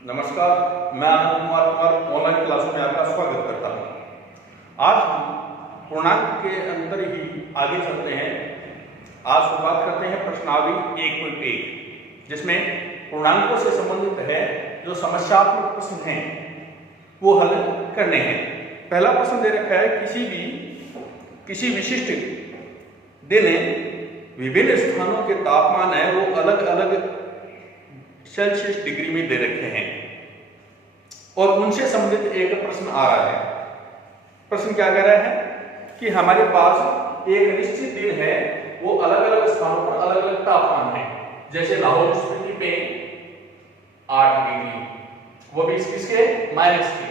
नमस्कार, मैं आनंद कुमार ऑनलाइन क्लासों में आपका स्वागत करता हूं। आज हम पूर्णांक के अंदर ही आगे चलते हैं। आज शुरुआत करते हैं प्रश्नावली 1.1, जिसमें पूर्णांकों से संबंधित है जो समस्यात्मक प्रश्न हैं वो हल करने हैं। पहला प्रश्न दे रखा है, किसी विशिष्ट दिन विभिन्न स्थानों के तापमान है वो अलग अलग सेल्सियस डिग्री में दे रखे हैं और उनसे संबंधित एक प्रश्न आ रहा है। प्रश्न क्या कह रहा है कि हमारे पास एक निश्चित दिन है वो अलग अलग स्थानों पर अलग अलग तापमान है। जैसे लाहौल स्पीति पे 8 डिग्री, वो भी किसके माइनस के।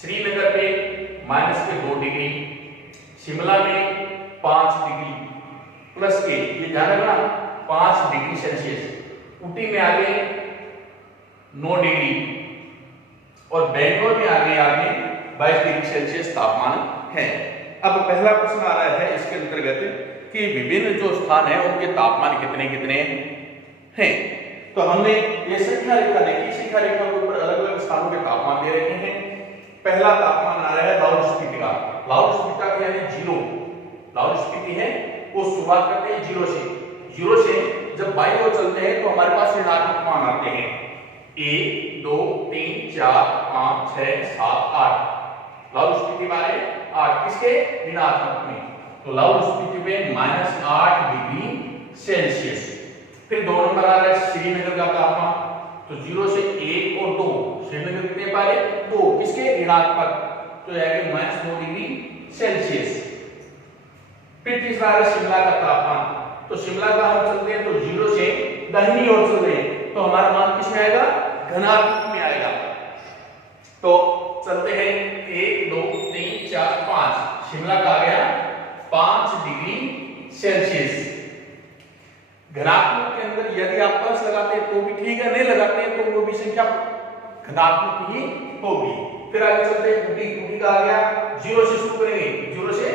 श्रीनगर पे माइनस के 2 डिग्री, शिमला में 5 डिग्री प्लस के, ये ध्यान रखना 5 डिग्री सेल्सियस। ऊटी में आगे 9 डिग्री और बेंगलोर में आगे 22 डिग्री सेल्सियस तापमान है। अब पहला प्रश्न आ रहा है इसके अंतर्गत कि विभिन्न जो स्थान है उनके तापमान कितने कितने हैं। तो हमने ये संख्या रेखा देखी, संख्या रेखा के ऊपर अलग अलग स्थानों के तापमान दे रखे हैं। पहला तापमान आ रहा है लाहौल स्पीति का। लाहौल स्पीति का यानी 0, लाहौल स्पीति है वो शुरुआत करते हैं 0 से। 0 से जब बाईं ओर चलते हैं तो हमारे पास ऋणात्मक मान आते हैं 1 2 3 4 5 6 7 8। लाहौल स्पीति वाले 8 किसके ऋणात्मक में, तो लाहौल स्पीति में -8 डिग्री सेल्सियस। फिर 2 नंबर आ रहा है श्रीनगर का तापमान। तो 0 से 1 और 2, श्रीनगर कितने पारे 2 किसके ऋणात्मक, तो आएगा -2 डिग्री सेल्सियस। फिर तीसरा है शिमला का तापमान। तो शिमला का हम चलते हैं तो 0 से दाहिनी ओर चल रहे हैं तो हमारा मान किस में आएगा, घनात्मक में आएगा। तो चलते हैं 1 2 3 4 5, शिमला का आ गया 5 डिग्री सेल्सियस। घनात्मक के अंदर यदि आप प्लस लगाते हैं तो भी ठीक है, नहीं लगाते हैं तो वो भी संख्या घनात्मक ही होगी। फिर आगे चलते हैं ऊटी का आ गया 0 से शुरू करेंगे, 0 से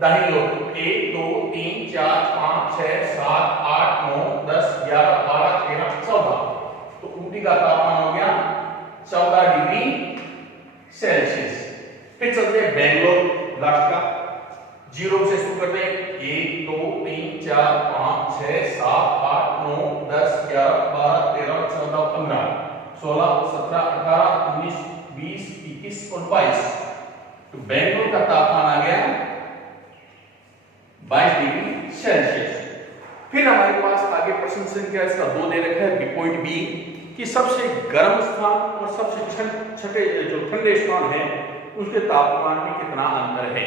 दाहिनी ओर 1 2 3 4 5 6 7 8 9 10 11 12 13 14। तो ऊटी का तापमान हो गया 14 डिग्री सेल्सियस। फिर चलते हैं बेंगलोर लास्ट का। 0 से शुरू करते हैं 1 2 3 4 5 6 7 8 9 10 11 12 13 14 15 16 17 18 19 20 21 और 22। तो बेंगलोर का तापमान आ गया 22 डिग्री सेल्सियस। फिर हमारे पास आगे प्रश्न संख्या इसका 2 दे रखा है पॉइंट बी कि सबसे गर्म स्थान और सबसे छठे जो ठंडे स्थान है उसके तापमान में कितना अंतर है।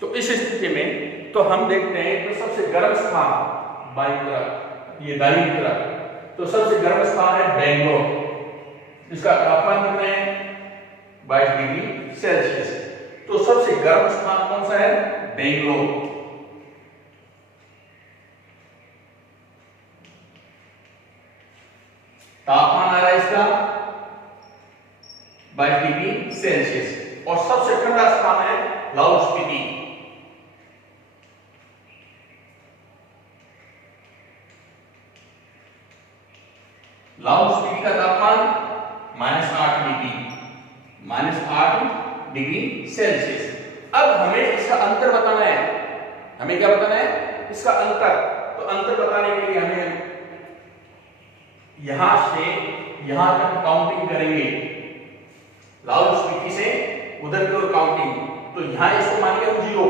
तो इस स्थिति में तो हम देखते हैं तो सबसे गर्म स्थान बाईं तरफ, ये दाहिनी तरफ, तो सबसे गर्म स्थान है बेंगलोर, इसका तापमान कितना है 22 डिग्री सेल्सियस। तो सबसे गर्म स्थान कौन सा है, बेंगलोर। तापमान आ रहा है इसका 22 डिग्री सेल्सियस। और सबसे ठंडा स्थान है लाहौल स्पीति। लाहौल स्पीति का तापमान -8 डिग्री सेल्सियस। अब हमें इसका अंतर बताना है। हमें क्या बताना है, इसका अंतर। तो अंतर बताने के लिए हमें यहां से यहां तक काउंटिंग करेंगे, लाहौल स्पीति से उधर की ओर काउंटिंग। तो यहां इसको मान लिया 0,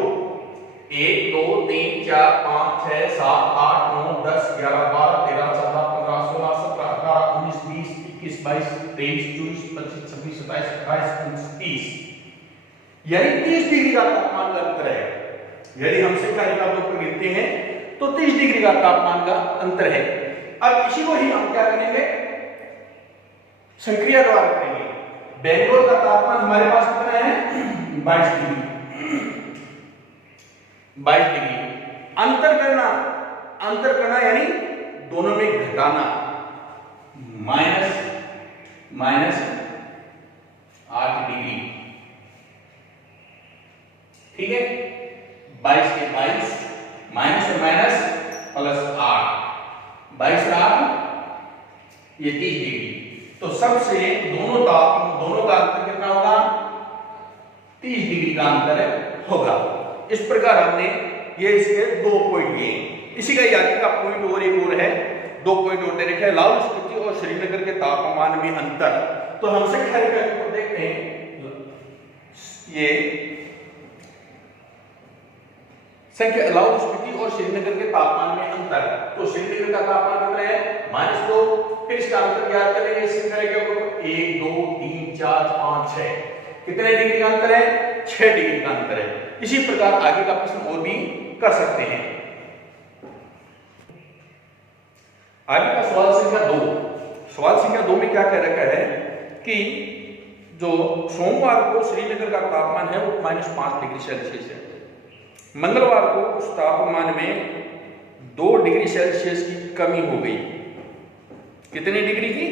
1 2 3 4 5 6 7 8 9 10 11 12 13 14 15 16 17 18 19 20 21 22 23 24 25 26 27 28 29 30, यानी 30 डिग्री का तापमान का अंतर है। यदि हम संख्या रेखा के ऊपर गिनते हैं तो 30 डिग्री का तापमान का अंतर है। अब इसी को ही हम क्या करेंगे, संक्रिया द्वारा करेंगे। बेंगलोर का तापमान हमारे पास कितना है 22 डिग्री। अंतर करना यानी दोनों में घटाना, माइनस 8 डिग्री, ठीक है। 22 के 22 माइनस और माइनस प्लस 8, 22 और 8 ये 30 डिग्री। तो सबसे दोनों का अंतर कितना होगा? 30 डिग्री का अंतर होगा। इस प्रकार हमने ये इसके 2 पॉइंट लिए। इसी का आगे का पॉइंट और एक और है, 2 पॉइंट और दे रखे हैं, लाहौल स्पीति और श्रीनगर के तापमान में अंतर। तो हम संख्या रेखा के ऊपर देखते हैं, ये संख्या लाहौल स्पीति और श्रीनगर के तापमान में अंतर। तो श्रीनगर का तापमान कितना है? -2। फिर इसका अंतर ज्ञात करेंगे संख्या रेखा के ऊपर, 1 2 3 4 5 6। कितने डिग्री का अंतर है? 6 डिग्री का अंतर है। इसी प्रकार आगे का प्रश्न और भी कर सकते हैं। आगे का सवाल संख्या 2। सवाल संख्या 2 में क्या कह रखा है कि जो सोमवार को श्रीनगर का तापमान है वो -5 डिग्री सेल्सियस है। मंगलवार को उस तापमान में 2 डिग्री सेल्सियस की कमी हो गई। कितनी डिग्री की?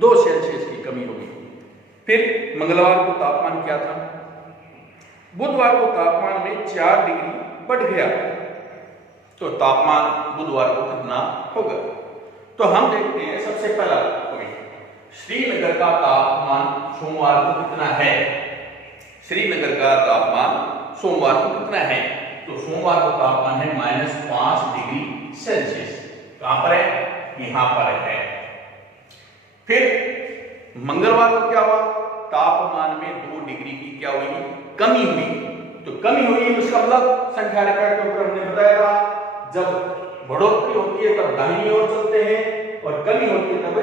2 सेल्सियस की कमी हो गई। फिर मंगलवार को तापमान क्या था? बुधवार को तापमान में 4 डिग्री बढ़ गया। तो तापमान बुधवार को कितना होगा? तो हम देखते हैं सबसे पहला पॉइंट, श्रीनगर का तापमान सोमवार को कितना है? श्रीनगर का तापमान सोमवार को कितना है? तो सोमवार को तापमान है -5 डिग्री सेल्सियस। कहां पर है? यहां पर है। फिर मंगलवार को क्या हुआ? तापमान में 2 डिग्री की क्या हुई? कमी हुई। तो कमी हुई उसका मतलब संख्या रेखा के ऊपर हमने बताया था, जब बढ़ोतरी होती है तब दाहिनी ओर चलते हैं और कमी होती है तब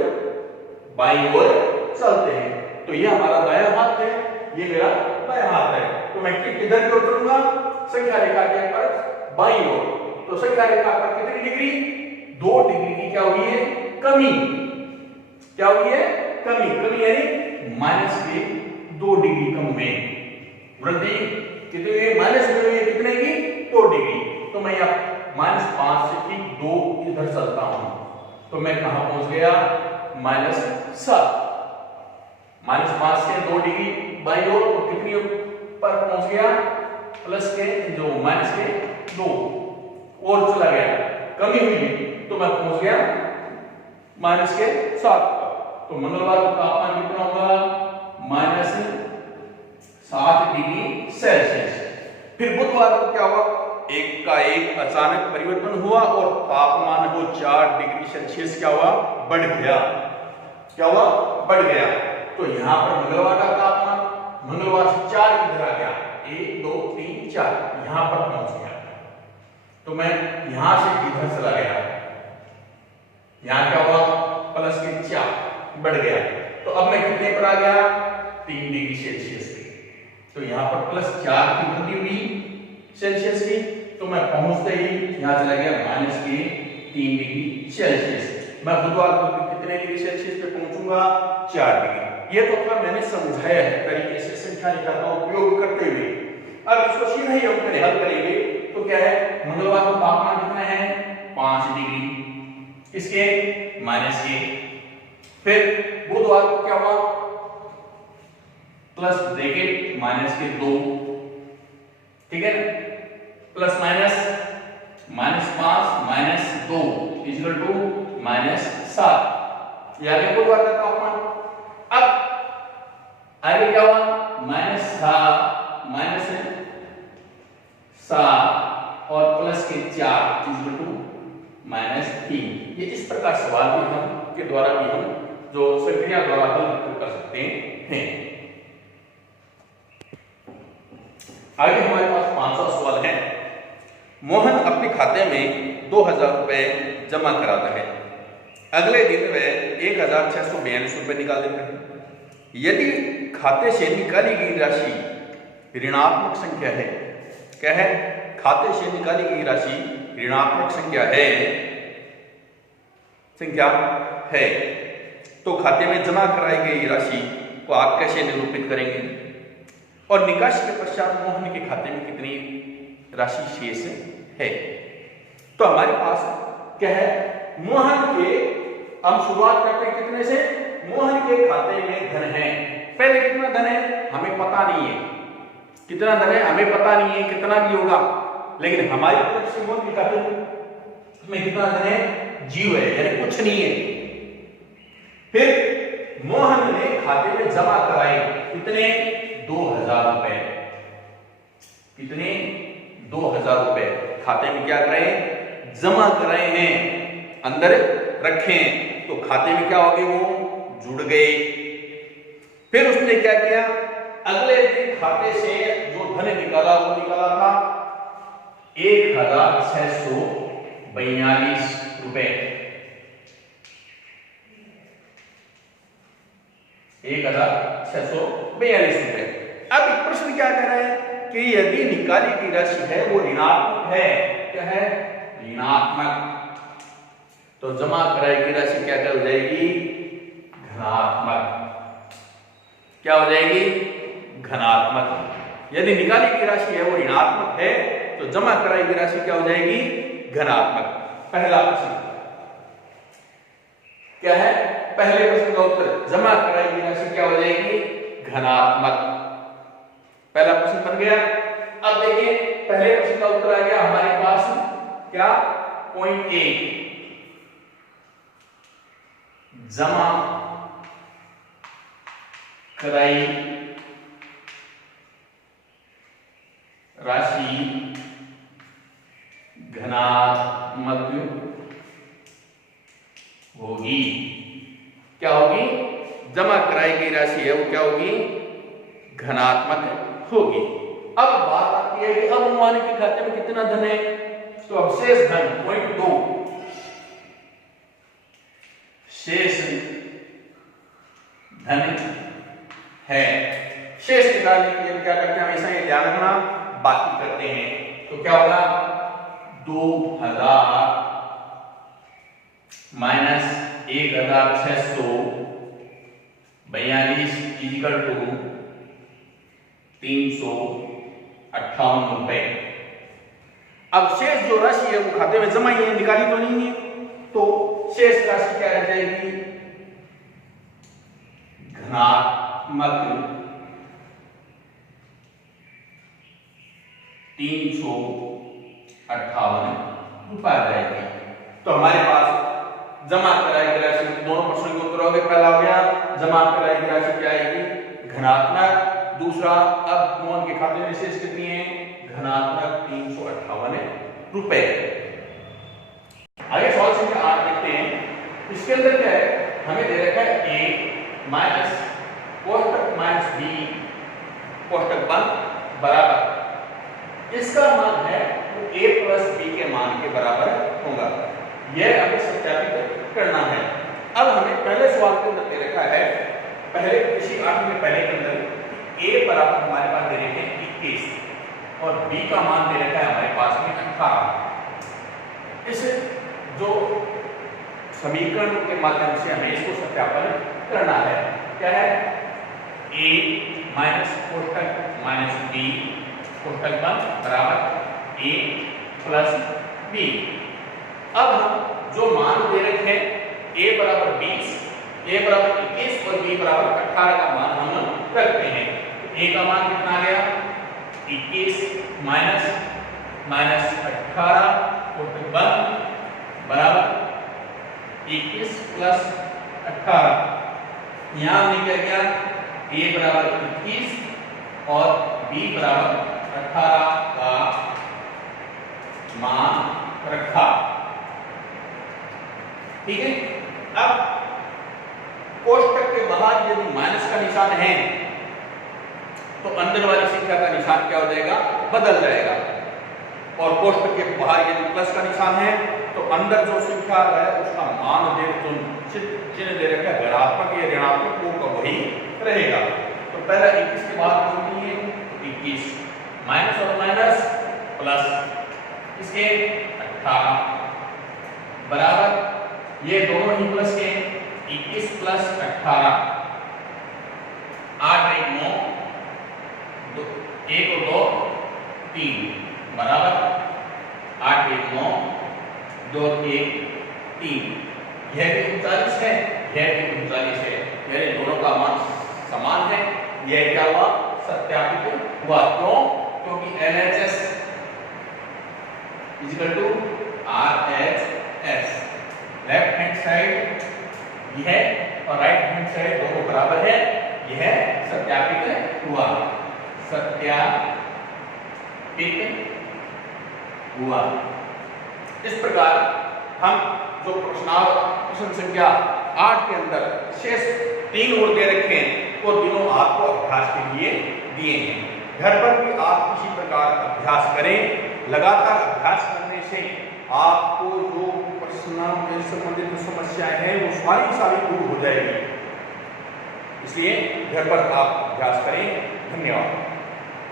बाईं ओर चलते हैं। तो ये हमारा दायां हाथ है, ये मेरा बायां हाथ है। तो मैं किधर की ओर चलूंगा? संख्या रेखा के ऊपर बाईं ओर। तो संख्या रेखा पर कितनी डिग्री? 2 डिग्री की क्या हुई है? कमी। क्या हुई है? कमी। कमी यानी माइनस के 2 डिग्री कम हुए। वृद्धि कितनी हुई? माइनस में हुई है। कितने की? 2 डिग्री। तो मैं यहाँ -5 से ठीक 2 इधर चलता हूं, तो मैं कहां पहुंच गया? -7। -5 से 2 डिग्री बाई ओर, तो कितनी पर पहुंच गया? प्लस के जो माइनस के 2 और चला गया, कमी हुई, तो मैं पहुंच गया -7 पर। तो मंगलवार को तापमान कितना होगा? -7 डिग्री सेल्सियस। फिर बुधवार को क्या हुआ? एक का एक अचानक परिवर्तन हुआ और तापमान को 4 डिग्री सेल्सियस क्या हुआ? बढ़ गया। क्या हुआ? बढ़ गया। तो यहां पर मंगलवार का तापमान मंगलवार से 4 इधर आ गया, 1 2 3 4 यहां पर पहुंच गया। तो मैं यहां से इधर चला गया, यहां क्या हुआ? प्लस के 4 बढ़ गया। तो अब मैं कितने पर आ गया? 3 डिग्री सेल्सियस पे। तो यहां पर +4 की वृद्धि हुई सेल्सियस की, तो मैं पहुंचते ही यहां चला गया -3 डिग्री सेल्सियस। मैं बुधवार को कितने डिग्री सेल्सियस पे पहुंचूंगा? 4 डिग्री। ये तो थोड़ा मैंने समझाया है तरीके से संख्या रेखा का उपयोग करते हुए। अब इसको सीधा ही हम हल करेंगे। तो क्या है? मंगलवार को तापमान कितना है? 5 डिग्री, इसके माइनस के। फिर बुधवार को क्या हुआ? प्लस ब्रैकेट माइनस के 2, ठीक है ना? Plus minus -5 -2 equal to -7। ये आ गया बुधवार का तापमान। अब आगे क्या हुआ? -7 और प्लस के 4 इक्वल टू -3। ये इस प्रकार सवाल भी हम के द्वारा भी हम जो संख्या द्वारा हल कर सकते हैं। आगे हमारे पास 5वां सवाल है। मोहन अपने खाते में 2000 रुपए जमा कराता है। अगले दिन वह 1642 रुपए निकाल देता है। यदि खाते से निकाली गई राशि ऋणात्मक संख्या है, क्या है? खाते से निकाली गई राशि ऋणात्मक संख्या है, तो खाते में जमा कराई गई राशि को आप कैसे निरूपित करेंगे? और निकासी के पश्चात मोहन के खाते में कितनी राशि शेष है? तो हमारे पास क्या है? मोहन के, हम शुरुआत करते हैं कितने से? मोहन के खाते में धन है। पहले कितना धन है हमें पता नहीं है, कितना धन है हमें पता नहीं है, कितना भी होगा, लेकिन हमारी तरफ से मोहन के खाते में कितना धन है? 0 है, यानी कुछ नहीं है। फिर मोहन ने खाते में जमा कराए कितने 2000 रुपए। कितने 2000 रुपए खाते में क्या कराए जमा कराए हैं, अंदर रखें, तो खाते में क्या हो गए वो जुड़ गए। फिर उसने क्या किया, अगले दिन खाते से जो धन निकाला वो निकाला था 1642 रुपए। 1642 रुपए। अब प्रश्न क्या कह रहा है कि यदि निकाली गई राशि है वो ऋणात्मक है, क्या है ऋणात्मक, तो जमा कराई गई राशि क्या हो जाएगी धनात्मक। क्या हो जाएगी धनात्मक। यदि निकाली गई राशि है वो ऋणात्मक है तो जमा कराई गई राशि क्या हो जाएगी धनात्मक। पहला प्रश्न क्या है, पहले प्रश्न का उत्तर जमा कराई गई राशि क्या हो जाएगी धनात्मक। पहला प्रश्न बन गया। अब देखिए पहले प्रश्न का उत्तर आ गया हमारे पास क्या पॉइंट ए, जमा कराई राशि धनात्मक होगी। क्या होगी, जमा कराई गई राशि है वो क्या होगी धनात्मक होगी। अब बात आती है कि अब अनुमान के खाते में कितना धन है, तो अब शेष धन पॉइंट 2 शेष धन है। शेष निकालने के लिए क्या करते हैं, हमेशा ये ध्यान रखना बाकी करते हैं, तो क्या होगा 2000 माइनस 1642 इक्वल टू 358 रुपए। अब शेष जो राशि है वो खाते में जमा ही है, निकाली तो नहीं है, तो शेष राशि क्या रह जाएगी धनात्मक 358 रुपए जाएगी। तो हमारे पास जमा कराई गई राशि दोनों प्रश्न के उत्तर हो गए। पहला हो गया जमा कराई गई राशि क्या आएगी धनात्मक, दूसरा अब मोहन के खाते में शेष कितनी है धनात्मक 358 रुपए। आगे सवाल संख्या 8 देखते हैं। इसके अंदर क्या है, हमें दे रखा है a माइनस कोष्टक माइनस b कोष्टक बंद बराबर, इसका मान है वो a प्लस b के मान के बराबर होगा। यह हमें सत्यापित करना है। अब हमें पहले सवाल के अंदर दे रखा है, पहले किसी 8 में पहले के अंदर a बराबर हमारे पास दे रखे हैं 21 और b का मान दे रखा है हमारे पास में 18। इस जो समीकरण के माध्यम से हमें इसको सत्यापन करना है। क्या है a माइनस कोष्टक माइनस b कोष्टक बंद बराबर a प्लस b। अब हम जो मान दे रखे हैं a बराबर 20, a बराबर 21 और b बराबर 18 का मान हम रखते हैं। a का मान कितना आ गया 21 माइनस 18 कोष्टक बंद बराबर 21 प्लस 18। यहां हमने क्या किया a बराबर 21 और b बराबर 18 का मान रखा। ठीक है। अब कोष्टक के बाहर यदि माइनस का निशान है तो अंदर वाली संख्या का निशान क्या हो जाएगा बदल जाएगा, और कोष्टक के बाहर यदि प्लस का निशान है तो अंदर जो संख्या है उसका मान दे जो चिन्ह दे रखा है धनात्मक या ऋणात्मक वो का वही रहेगा। तो पहला 21 के बाद कौन है 21 माइनस और माइनस प्लस इसके 18 बराबर ये दोनों ही प्लस के 21 प्लस 18 8 1 9 1 और 2 3 बराबर 8 1 9 2 1 3। यह भी 39 है, यह भी 39 है, यानी दोनों का मान समान है। यह क्या हुआ सत्यापित हुआ। क्यों, क्योंकि LHS equal to RHS left hand side यह और राइट हैंड साइड दोनों बराबर है, यह सत्यापित हुआ, सत्यापित हुआ। इस प्रकार हम जो प्रश्न संख्या 8 के अंदर शेष 3 और दे रखे हैं वो तीनों आपको अभ्यास के लिए दिए हैं। घर पर भी आप इसी प्रकार अभ्यास करें। लगातार अभ्यास करने से आपको जो प्रश्न से संबंधित समस्याएं हैं वो सारी दूर हो जाएगी। इसलिए घर पर आप अभ्यास करें। धन्यवाद।